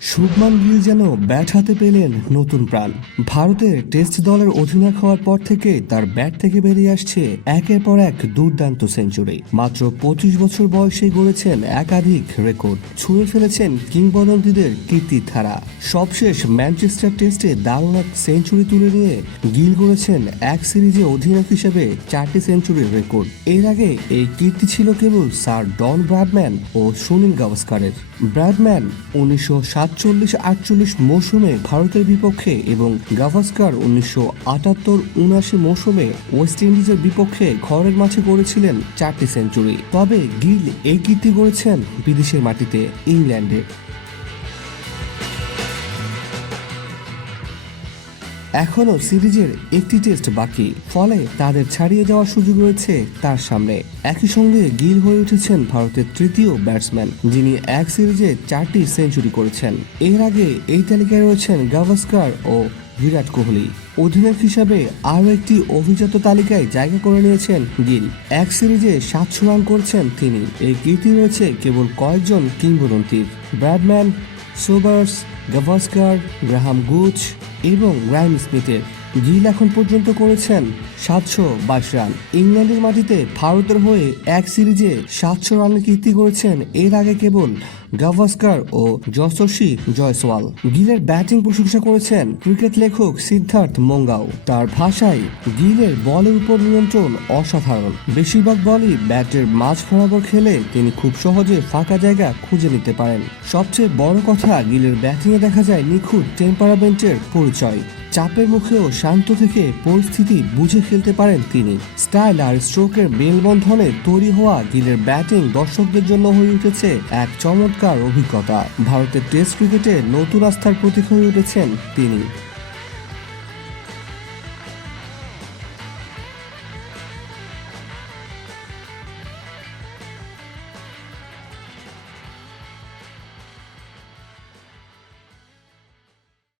শুভমান গিল যেন ব্যাট হাতে পেলেন নতুন প্রাণ। ভারতের টেস্ট দলের অধিনায়ক হওয়ার পর থেকে তার ব্যাট থেকে বেরিয়ে আসছে একের পর এক দুর্দান্ত সেঞ্চুরি। মাত্র 25 বছর বয়সে গড়েছেন একাধিক রেকর্ড, ছুঁয়ে ফেলেছেন কিংবদন্তিদের কীর্তির ধারা। সবশেষ ম্যানচেস্টার টেস্টে দারুণ এক সেঞ্চুরি তুলে নিয়ে গিল গড়েছেন এক সিরিজে অধিনায়ক হিসেবে 4টি সেঞ্চুরির রেকর্ড। এর আগে এই কীর্তি ছিল কেবল স্যার ডন ব্র্যাডম্যান ও সুনীল গাভাস্কারের। ব্র্যাডম্যান 1947-48 মৌসুমে ভারতের বিপক্ষে এবং গাভাস্কার 1978-79 মৌসুমে ওয়েস্ট ইন্ডিজের বিপক্ষে ঘরের মাঠে করেছিলেন 4টি সেঞ্চুরি। তবে গিল এই কীর্তি গড়েছেন বিদেশের মাটিতে, ইংল্যান্ডে। এখনও সিরিজের একটি টেস্ট বাকি, ফলে তাদের ছাড়িয়ে যাওয়ার সুযোগ রয়েছে তার সামনে। একই সঙ্গে গিল হয়ে উঠেছেন ভারতের তৃতীয় ব্যাটসম্যান যিনি এক সিরিজে 4টি সেঞ্চুরি করেছেন। এর আগে এই তালিকায় রয়েছেন গাভাস্কার ও বিরাট কোহলি। অধিনায়ক হিসাবে আরও একটি অভিজাত তালিকায় জায়গা করে নিয়েছেন গিল। এক সিরিজে 700 রান করেছেন তিনি। এই কীর্তি রয়েছে কেবল কয়েকজন কিংবদন্তির: ব্র্যাডম্যান, সোবার্স, গাভাস্কার, গ্রাহাম গুচ এবং গ্রাইম স্মিথের। গিল এখন পর্যন্ত করেছেন 722 রান। ইংল্যান্ডের মাটিতে ভারতের হয়ে এক সিরিজে 700 রানের কীর্তি করেছেন এর আগে কেবল গাভাস্কার ও যশস্বী জয়সওয়াল। গিলের ব্যাটিং প্রশংসা করেছেন ক্রিকেট লেখক সিদ্ধার্থ মঙ্গাও। তার ভাষায় গিলের বলের উপর নিয়ন্ত্রণ অসাধারণ। বেশিরভাগ বলই ব্যাটের মাঝ বরাবর খেলে তিনি খুব সহজে ফাঁকা জায়গা খুঁজে নিতে পারেন। সবচেয়ে বড় কথা, গিলের ব্যাটিংয়ে দেখা যায় নিখুঁত টেম্পারামেন্টের পরিচয়। চাপের মুখেও শান্ত থেকে পরিস্থিতি বুঝে খেলতে পারেন তিনি। স্টাইল আর স্ট্রোকের মেলবন্ধনে তৈরি হওয়া গিলের ব্যাটিং দর্শকদের জন্য হয়ে উঠেছে এক চমৎকার অভিজ্ঞতা। ভারতের টেস্ট ক্রিকেটে নতুন আস্থার প্রতীক হয়ে উঠেছেন তিনি।